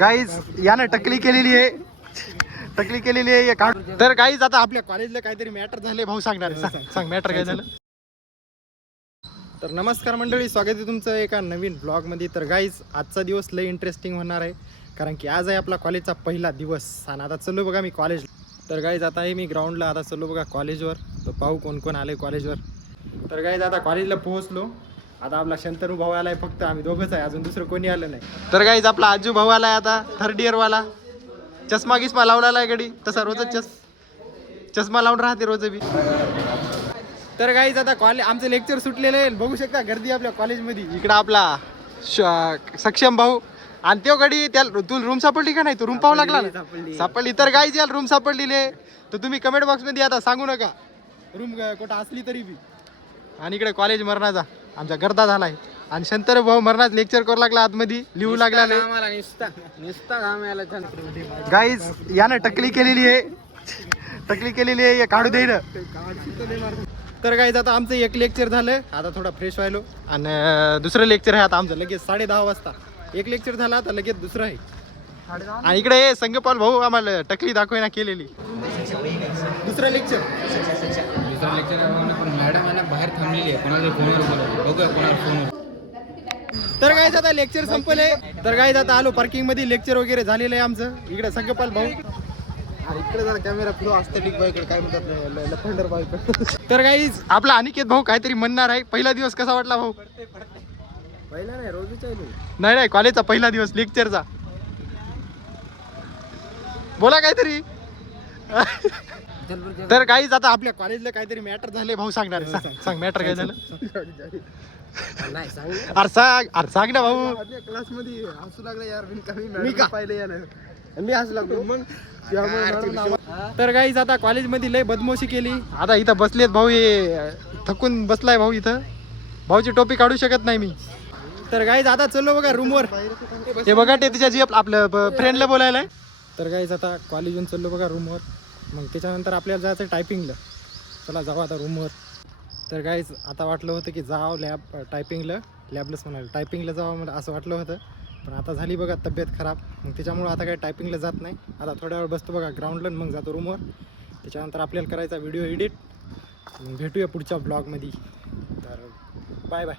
Guys यानं टकली केलेली आहे तर गाईज आता आपल्या कॉलेजला काहीतरी मॅटर झाले भाऊ सांगणार सांग मॅटर काय झालं. तर नमस्कार मंडळी, स्वागत आहे तुमचं एका नवीन ब्लॉगमध्ये. तर गाईज आजचा दिवस लय इंटरेस्टिंग होणार आहे, कारण की आज आहे आपला कॉलेजचा पहिला दिवस आणि आता चलो बघा मी कॉलेज. तर गाईज आता आहे मी ग्राउंडला, आता चलो बघा कॉलेजवर. तर पाहू कोण कोण आले कॉलेजवर. तर गाईज आता कॉलेजला पोहोचलो. आता आपला शंतनू भाऊ आलाय, फक्त आम्ही दोघंच आहे, अजून दुसरं कोणी आलं नाही. तर गाईज आपला आजू भाऊ आलाय, आता थर्ड इयर वाला. चष्मा गिस्मा लावलेला आहे गडी, तसा रोजच चष्मा लावून राहते रोज बी. तर गाईज आता कॉलेज आमचं लेक्चर सुटलेलं आहे, बघू शकता गर्दी आपल्या कॉलेजमध्ये. इकडं आपला सक्षम भाऊ आणि त्यो गडी. त्या तू रूम सापडली का नाही? तू रूम पाहू लागला सापडली. तर गाईज याला रूम सापडलेली तर तुम्ही कमेंट बॉक्स मध्ये आता सांगू नका रूम कुठं असली तरी बी. आणि इकडे कॉलेज मरणाचा आमचा गर्दा झालाय आणि शंतर भाऊ मरणाच लेक्चर करू लागला, आतमध्ये लिहू लागला. गाईज यानं टकली केलेली आहे काढू दे ना. तर गाईज आता आमचं एक लेक्चर झालं, आता थोडा फ्रेश व्हायलो आणि दुसरं लेक्चर आहे आता आमचं लगेच 10:30 वाजता. एक लेक्चर झाला, आता लगेच दुसरं आहे. आणि इकडे संगपाल भाऊ आम्हाला टकली दाखवायला केलेली. दुसरं लेक्चर मॅडम यांना बाहेर थांबलेली आहे, कोणाच्या फोनवर बघूया कोणावर फोनवर. तर गाईज आता लेक्चर संपले. तर गाईज आता आलो पार्किंग मध्ये, लेक्चर वगैरे झालेलं आहे आमचं. इकडे संगपाल भाऊ, इकडे जरा कॅमेरा फ्लो असते भाई, इकडे काय म्हणतात लफंडर भाई. तर गाईज आपला अनिकेत भाऊ काहीतरी म्हणणार आहे. पहिला दिवस कसा वाटला भाऊ? पहिला नाही, रोजच नाही कॉलेजचा पहिला दिवस लेक्चरचा. बोला काहीतरी. तर गाईज आता आपल्या कॉलेजला काहीतरी मॅटर झाले भाऊ सांगणार. सांग मॅटर काय झालं. अरे सांग ना भाऊ. क्लास मध्ये हसू लागला यार, मी का पाहिलं यार, मी हसू लागलो मग. तर गाईज आता कॉलेजमध्ये लय बदमाशी केली. आता इथं बसलेत भाऊ, हे थकून बसलाय भाऊ इथं. भाऊची टोपी काढू शकत नाही मी. तर गाईज आता चलो बघा रूमवर. हे बघा ते तिच्या जी आपलं फ्रेंडला बोलायला. तर गाईज आता कॉलेजून चाललो बघा रूमवर. मग त्याच्यानंतर आपल्याला जायचं टायपिंगला. चला जाऊ आता रूमवर. तर गाईज आता वाटलं होतं की जावं लॅबलाच म्हणाल टायपिंगला जावं मला असं वाटलं होतं, पण आता झाली बघा तब्येत खराब. मग त्याच्यामुळं आता काही टायपिंगला जात नाही. आता थोड्या वेळ बसतो बघा ग्राउंडला, मग जातो रूमवर. त्याच्यानंतर आपल्याला करायचा व्हिडिओ एडिट. मग भेटूया पुढच्या ब्लॉगमध्ये. तर बाय बाय.